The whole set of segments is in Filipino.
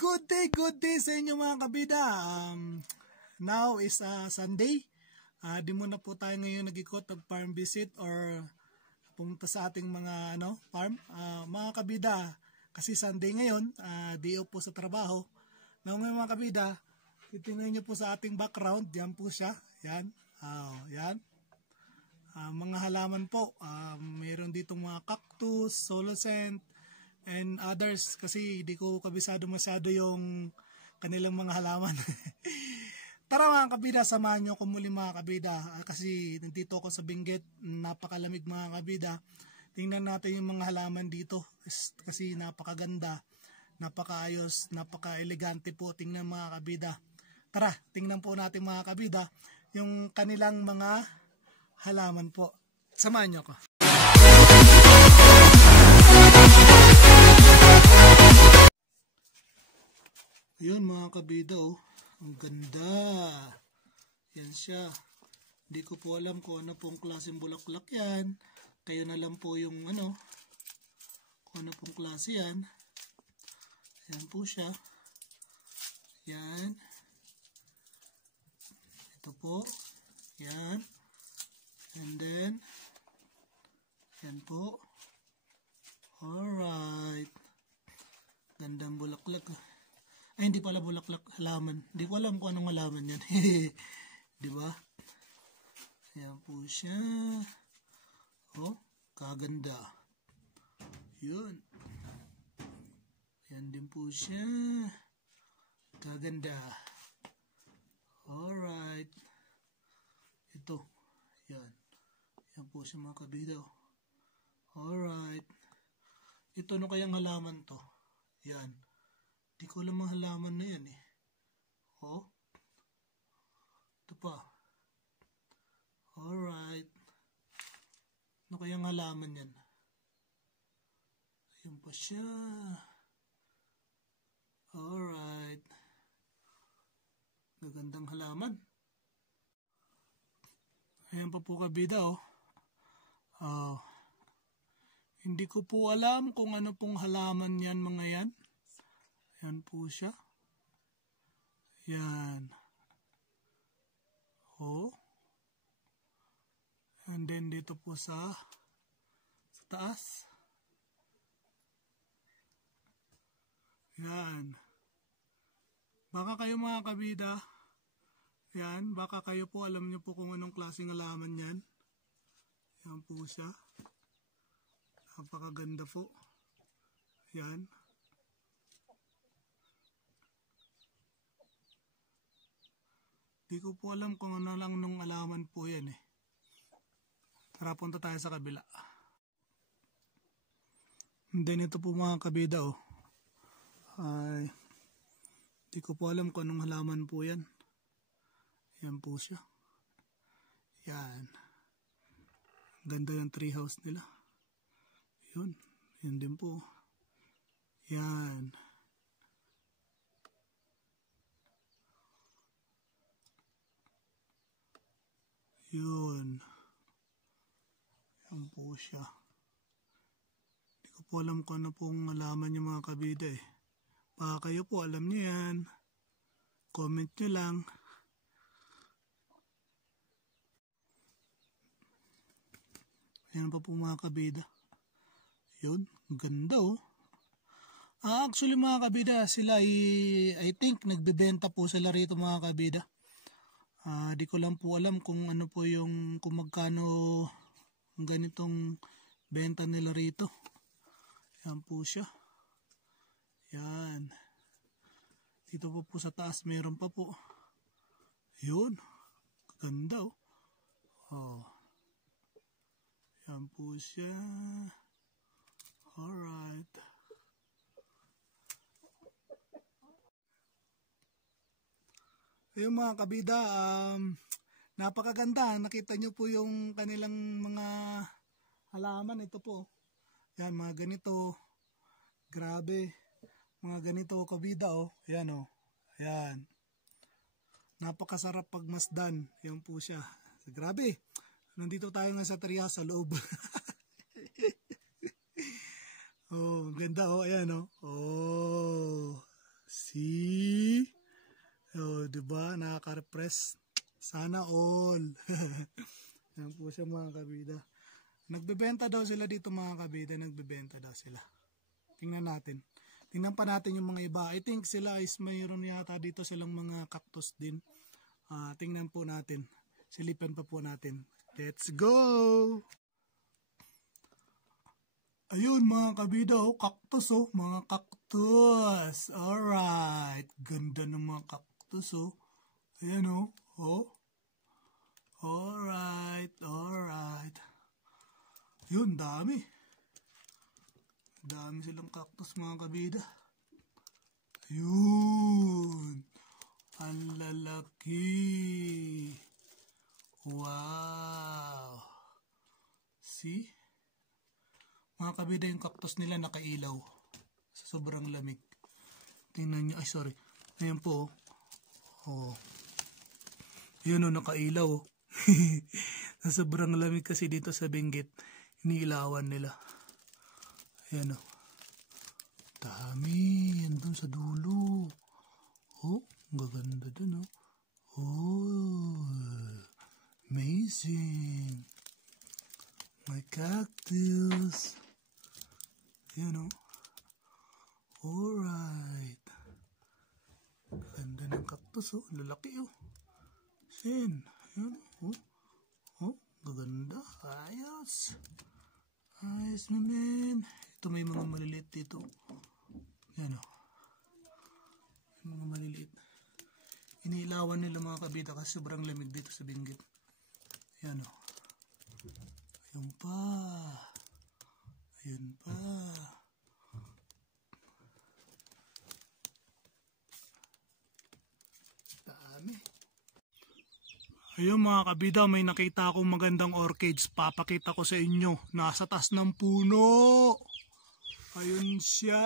Good day sa inyo mga kabida. Now is Sunday. Di muna po tayo ngayon nag-ikot ng farm visit or pumunta sa ating mga farm. Mga kabida, kasi Sunday ngayon, day off po sa trabaho. Now ngayon mga kabida, titingnan niyo po sa ating background, yan po siya. Yan. Yan. Mga halaman po. Mayroon dito mga cactus, solocent, and others kasi di ko kabisado masyado yung kanilang mga halaman. Tara mga kabida, samahan nyo ko muli mga kabida kasi nandito ako sa Benguet, napakalamig mga kabida. Tingnan natin yung mga halaman dito kasi napakaganda, napakaayos, napaka-elegante po. Tingnan mga kabida. Tara, tingnan po natin mga kabida yung kanilang mga halaman po. Samahan nyo ko. Yun mga kabida, ang ganda. Yan siya. Hindi ko po alam kung ano pong klaseng bulaklak yan. Kayo na lang po yung kung ano pong klase yan. Yan po siya. Yan. Ito po. Yan. And then, yan po. Alright. Gandang bulaklak. Ay, hindi pala bulaklak, halaman. Hindi ko alam kung anong halaman yan. Diba? Ayan po siya. Oh, kaganda. Yun. Ayan din po siya. Kaganda. Alright. Ito. Yan. Yan po siya mga kabida. Alright. Ito ano kayang halaman to? Yan. Di ko alam ang halaman na yan eh. Oh. Ito pa. Alright. Ano kayang halaman yan? Ayun pa siya. Alright. Gagandang halaman. Ayan pa po kabida oh. Hindi ko po alam kung ano pong halaman yan mga yan. Yan po siya. Yan. Oh. And then dito po sa taas. Yan. Baka kayo mga kabida, yan, baka kayo po alam nyo po kung anong klaseng halaman yan. Yan po siya. Napakaganda po. Yan. Di ko po alam kung ano lang nung alaman po yan eh. Tara, punta tayo sa kabila. And then ito po mga kabida oh. Ay, di ko po alam kung anong halaman po yan. Yan po siya. Yan. Ganda ng treehouse nila. Yun. Yun din po. Yan. Yun. Yan po siya. Hindi ko po alam kung ano pong alaman yung mga kabida eh. Baka kayo po alam nyo yan. Comment nyo lang. Yan pa po mga kabida. Yun. Ganda oh. Actually mga kabida, sila I think nagbebenta po sila rito mga kabida. Di ko lang po alam kung ano po yung kung magkano ang ganitong benta nila rito. Yan po siya. Yan. Dito po sa taas meron pa po. Yun. Ganda oh. Oh. Yan po siya. Alright. Yung mga kabida, napakaganda. Nakita nyo po yung kanilang mga halaman. Ito po. Yan, mga ganito. Grabe. Mga ganito kabida oh. Yan oh. Yan. Napakasarap pagmasdan. Yan po siya. Grabe. Nandito tayo nga sa treehouse sa loob. Oh, ganda oh. Ayan oh. Oh. See? Oh, diba? Nakaka-repress. Sana all. Yan po siya mga kabida. Nagbebenta daw sila dito mga kabida. Nagbebenta daw sila. Tingnan natin. Tingnan pa natin yung mga iba. I think sila is mayroon yata dito silang mga cactus din. Tingnan po natin. Silipan pa po natin. Let's go! Ayun mga kabida, oh, cactus oh, mga cactus. Alright, ganda ng mga cactus oh. Ayan oh, oh. Alright, alright. Yun, dami. Dami silang cactus mga kabida. Ayun. Ang lalaki. Wow. See? Mga kabida, yung cactus nila nakailaw sa sobrang lamig. Tingnan nyo, ay sorry. Ayan po. Oh. Yun o, nakailaw. Sa sobrang lamig kasi dito sa Benguet, iniilawan nila. Ayan o. Dami. Yan dun sa dulo. Oh, gaganda dun o. Oh, amazing. My cactus. Ayan o. Alright. Ganda ng cactus o. Lalaki o. Sen. Ayan o. Oh, gaganda. Ayos. Ayos naman. Ito may mga maliliit dito. Ayan o. Mga maliliit. Inilawan nila mga kabida kasi sobrang lamig dito sa Benguet. Ayan o. Ayun pa. Ayun pa. Dami. Ayun mga kabida, may nakita akong magandang orchids. Papakita ko sa inyo. Nasa taas ng puno. Ayun siya.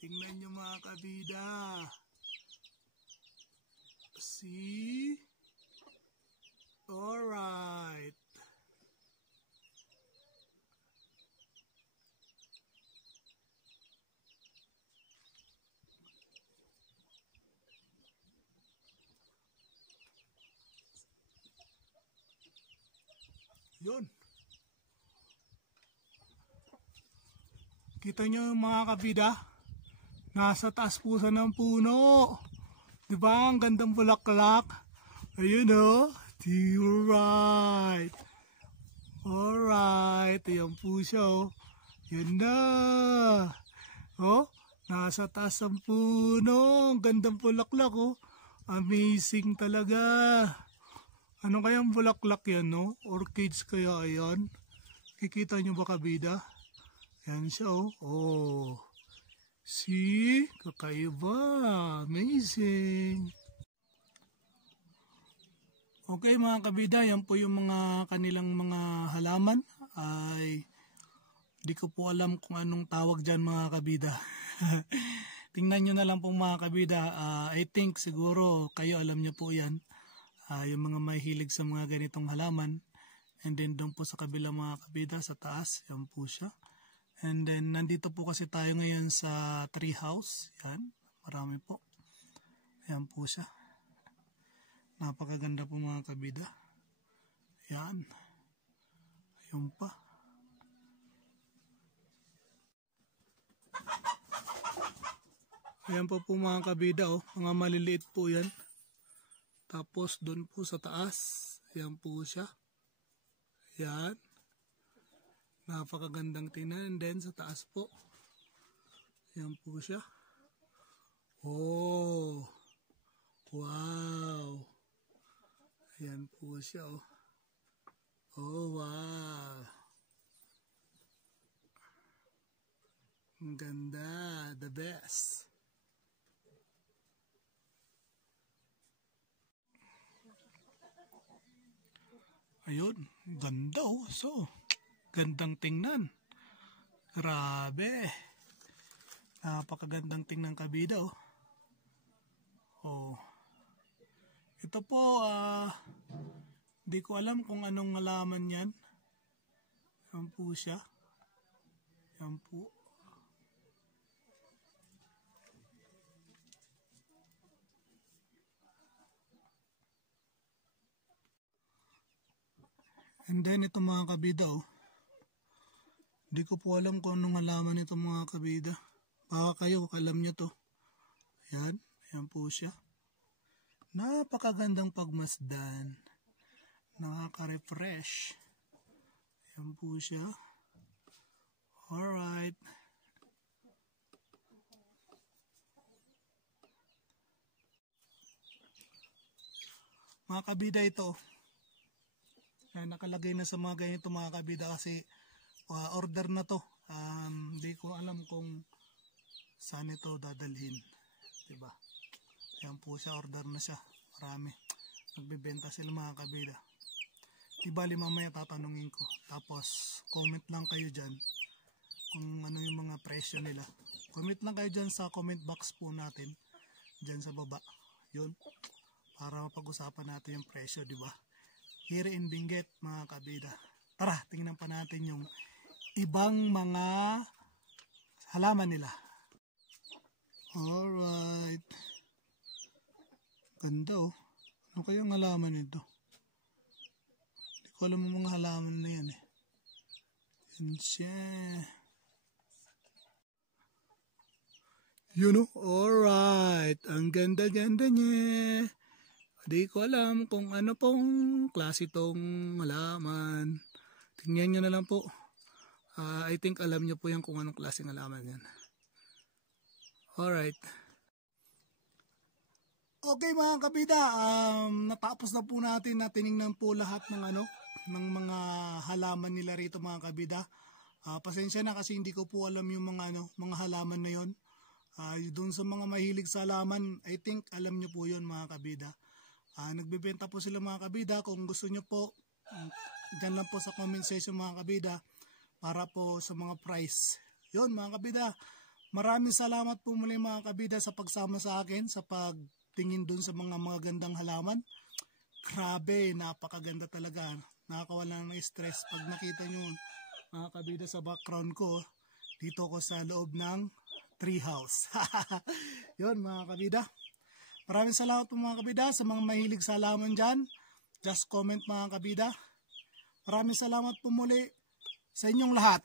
Tingnan nyo mga kabida. See? Alright. Yun. Kita nyo mga kabida? Nasa taas po sa ng puno. Diba? Ang gandang bulaklak. Ayun o. Alright. Alright. Ayan po siya o. Yan na. Oh, nasa taas ang puno. Ang gandang bulaklak o. Amazing talaga. Ano kayang bulaklak yan no? Orchids kaya ayan. Kikita nyo ba kabida? Yan siya o. Oh. See? Kakaiba. Amazing. Okay mga kabida, yan po yung mga kanilang mga halaman. Ay, di ko po alam kung anong tawag dyan mga kabida. Tingnan nyo na lang po mga kabida. I think siguro kayo alam nyo po yan. Yung mga mahilig sa mga ganitong halaman. And then doon po sa kabila mga kabida, sa taas, yan po siya. And then nandito po kasi tayo ngayon sa tree house. Yan, marami po. Yan po siya. Napakaganda po mga kabida. Yan. Ayun pa. Ayan po mga kabida oh. Mga maliliit po yan. Tapos doon po sa taas. Ayan po siya. Yan. Napakagandang tingnan. And then sa taas po. Ayan po siya. Oh. Wow. Ayan po siya oh. Oh wow. Ang ganda. The best. Ayun. Ganda oh. So, gandang tingnan. Grabe. Napakagandang tingnan kabida oh. Oh. Ito po, di ko alam kung anong halaman yan. Yan po siya. Yan po. And then ito mga kabida, oh. Hindi ko po alam kung anong halaman ito mga kabida. Baka kayo, alam nyo to. Ayan, ayan po siya. Napakagandang pagmasdan. Nakaka-refresh. Ayan po siya. Alright. Mga kabida ito. Ayan, nakalagay na sa mga ganito mga kabida kasi order na to. Hindi ko alam kung saan ito dadalhin. Diba? Ayan po siya, order na siya. Marami. Nagbebenta sila mga kabida. Di bali mamaya tatanungin ko. Tapos comment lang kayo dyan kung ano yung mga presyo nila. Comment lang kayo dyan sa comment box po natin. Dyan sa baba. Yun. Para mapag-usapan natin yung presyo, di ba? Here in Benguet mga kabida. Tara, tingnan pa natin yung ibang mga halaman nila. Alright. Ganda oh. Ano kayang halaman nito? Hindi ko alam yung mga halaman na yan eh. Yan siya. You know? Alright. Ang ganda-ganda niya. Hindi ko alam kung ano pong klase itong halaman. Tingnan nyo na lang po. I think alam nyo po yan kung anong klaseng halaman yan. Alright. Okay mga kabida, natapos na po natin na tinignan po lahat ng ng mga halaman nila rito mga kabida. Pasensya na kasi hindi ko po alam yung mga halaman na yon. Doon sa mga mahilig sa halaman, I think alam nyo po yon mga kabida. Nagbebenta po sila mga kabida. Kung gusto nyo po, dyan lang po sa comment section mga kabida para po sa mga price. Yun mga kabida, maraming salamat po muli mga kabida sa pagsama sa akin sa pagtingin dun sa mga gandang halaman. Grabe, napakaganda talaga. Nakakawala ng stress pag nakita nyo mga kabida sa background ko. Dito ko sa loob ng treehouse. Yun mga kabida. Maraming salamat po mga kabida sa mga mahilig sa halaman dyan. Just comment mga kabida. Maraming salamat po muli sa inyong lahat.